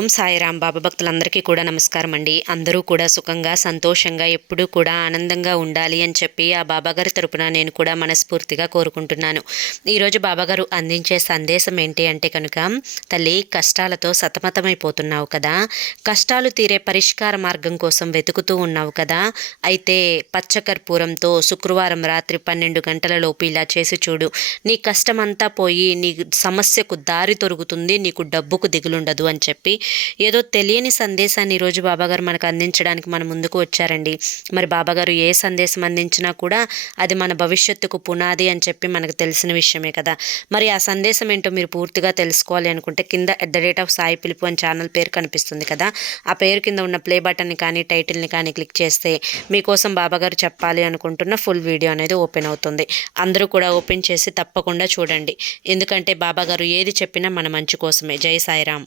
ఓం సాయిరాం. బాబా భక్తులందరికీ కూడా నమస్కారం అండి. అందరూ కూడా సుఖంగా సంతోషంగా ఎప్పుడూ కూడా ఆనందంగా ఉండాలి అని చెప్పి ఆ బాబాగారి తరపున నేను కూడా మనస్ఫూర్తిగా కోరుకుంటున్నాను. ఈరోజు బాబాగారు అందించే సందేశం ఏంటి అంటే కనుక, తల్లి కష్టాలతో సతమతమైపోతున్నావు కదా, కష్టాలు తీరే పరిష్కార మార్గం కోసం వెతుకుతూ ఉన్నావు కదా, అయితే పచ్చకర్పూరంతో శుక్రవారం రాత్రి 12 గంటల లోపు ఇలా చేసి చూడు. నీ కష్టమంతా పోయి నీ సమస్యకు దారి తొరుగుతుంది, నీకు డబ్బుకు దిగులుండదు అని చెప్పి ఏదో తెలియని సందేశాన్ని ఈరోజు బాబాగారు మనకు అందించడానికి మన ముందుకు వచ్చారండి. మరి బాబాగారు ఏ సందేశం అందించినా కూడా అది మన భవిష్యత్తుకు పునాది అని చెప్పి మనకు తెలిసిన విషయమే కదా. మరి ఆ సందేశం ఏంటో మీరు పూర్తిగా తెలుసుకోవాలి అనుకుంటే కింద @సాయి పిలుపు అని ఛానల్ పేరు కనిపిస్తుంది కదా, ఆ పేరు కింద ఉన్న ప్లే బటన్ని కానీ టైటిల్ని కానీ క్లిక్ చేస్తే మీకోసం బాబాగారు చెప్పాలి అనుకుంటున్న ఫుల్ వీడియో అనేది ఓపెన్ అవుతుంది. అందరూ కూడా ఓపెన్ చేసి తప్పకుండా చూడండి. ఎందుకంటే బాబాగారు ఏది చెప్పినా మన మంచి కోసమే. జై సాయిరాం.